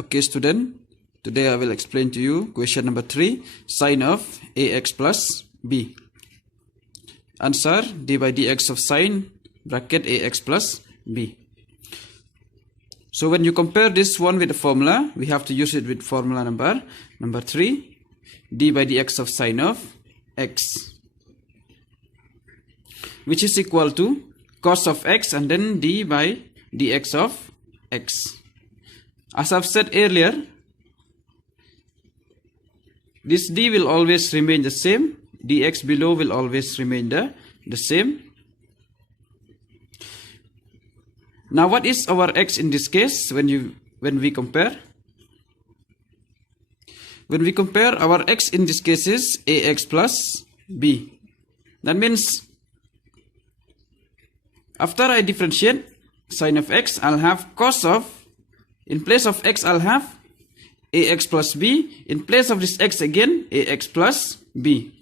Okay, student, today I will explain to you question number 3, sine of ax plus b. Answer, d by dx of sine bracket ax plus b. So when you compare this one with the formula, we have to use it with formula number 3, d by dx of sine of x, which is equal to cos of x and then d by dx of x. As I've said earlier, this d will always remain the same, dx below will always remain the same. Now what is our x in this case when we compare? When we compare, our x in this case is ax plus b. That means after I differentiate sine of x, I'll have cos of, in place of x I'll have ax plus b, in place of this x again ax plus b,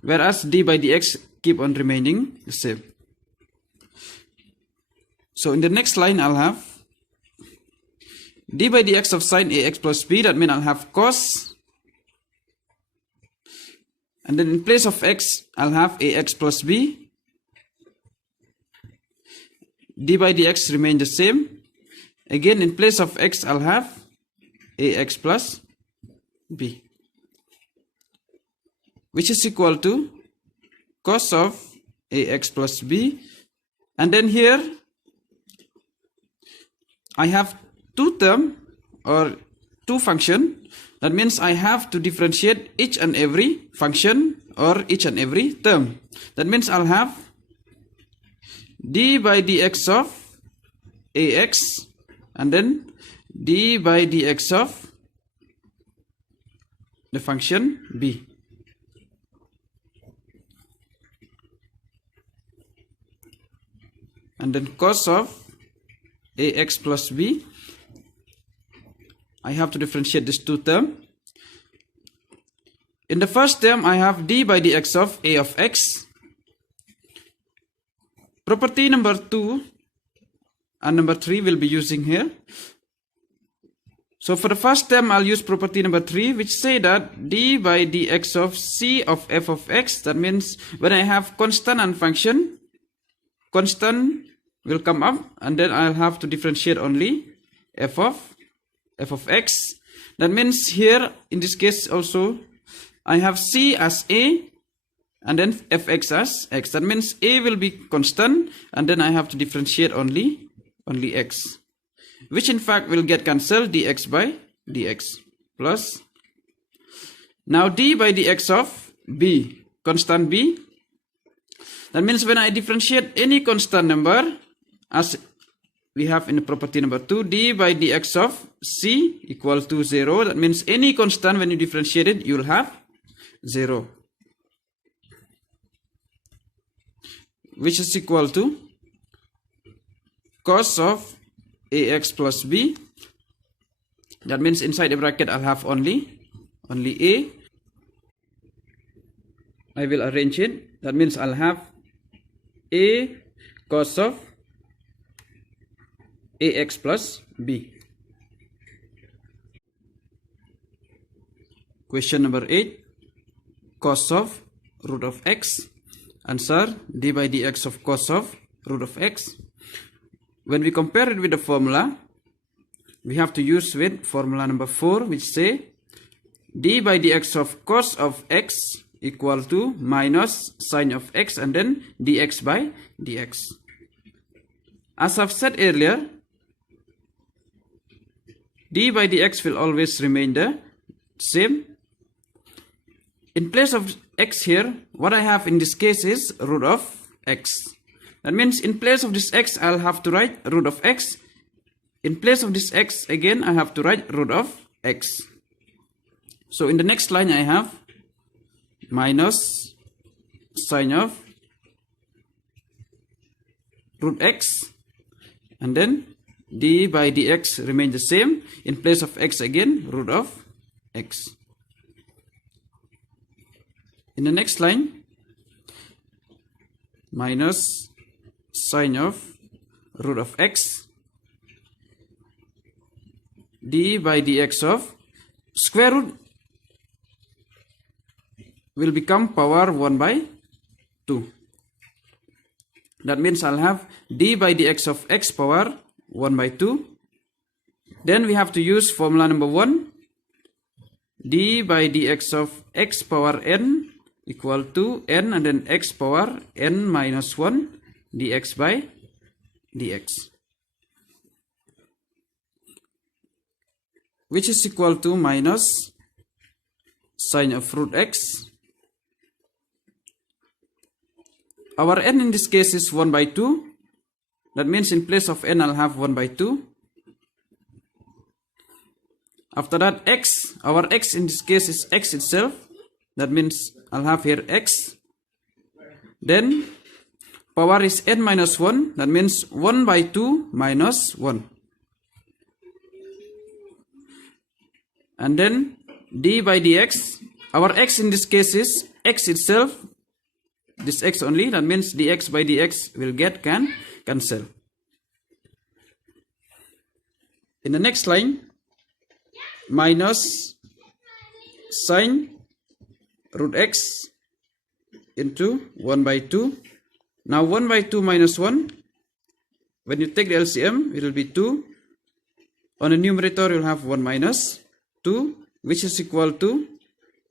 whereas d by dx keep on remaining the same. So in the next line I'll have d by dx of sine ax plus b, that means I'll have cos, and then in place of x I'll have ax plus b, d by dx remain the same. Again, in place of x, I'll have ax plus b, which is equal to cos of ax plus b. And then here, I have two terms or two functions. That means I have to differentiate each and every function or each and every term. That means I'll have d by dx of ax and then d by dx of the function b. And then cos of ax plus b. I have to differentiate these two terms. In the first term, I have d by dx of a of x. Property number 2 and number 3 will be using here. So for the first term, I'll use property number 3, which say that d by dx of c of f of x. That means when I have constant and function, constant will come up, and then I'll have to differentiate only f of x. That means here, in this case also, I have c as a, and then fx as x. That means a will be constant, and then I have to differentiate only x, which in fact will get cancelled, dx by dx plus. Now d by dx of b, constant b. That means when I differentiate any constant number, as we have in the property number 2, d by dx of c equal to 0. That means any constant, when you differentiate it, you will have 0, which is equal to cos of ax plus b. That means inside the bracket I'll have only a. I will arrange it. That means I'll have a cos of ax plus b. Question number 8, cos of root of x. Answer, d by dx of cos of root of x. When we compare it with the formula, we have to use with formula number 4, which say d by dx of cos of x equal to minus sine of x and then dx by dx. As I've said earlier, d by dx will always remain the same. In place of x here, what I have in this case is root of x. That means in place of this x, I'll have to write root of x. In place of this x, again, I have to write root of x. So in the next line, I have minus sine of root x, and then d by dx remain the same. In place of x, again, root of x. In the next line, minus sine of root of x, d by dx of square root will become power 1 by 2. That means I'll have d by dx of x power 1 by 2. Then we have to use formula number 1. D by dx of x power n equal to n and then x power n minus 1 dx by dx, which is equal to minus sine of root x. Our n in this case is 1 by 2. That means in place of n I'll have 1 by 2. After that x, our x in this case is x itself. That means I'll have here x. Then power is n minus 1. That means 1 by 2 minus 1. And then d by dx. Our x in this case is x itself. This x only. That means dx by dx will get cancel. In the next line, minus sine root x into 1 by 2. Now 1 by 2 minus 1. When you take the LCM, it will be 2. On the numerator, you'll have 1 minus 2, which is equal to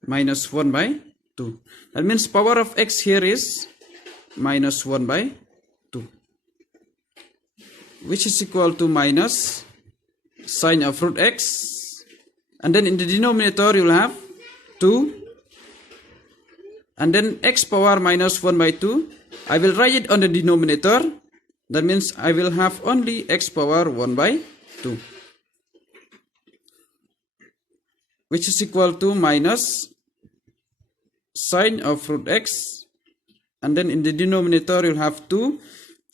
minus 1 by 2. That means power of x here is minus 1 by 2, which is equal to minus sine of root x. And then in the denominator, you'll have 2. And then x power minus 1 by 2. I will write it on the denominator. That means I will have only x power 1 by 2, which is equal to minus sine of root x. And then in the denominator, you'll have 2.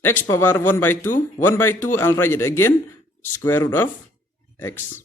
X power 1 by 2. 1 by 2, I'll write it again. Square root of x.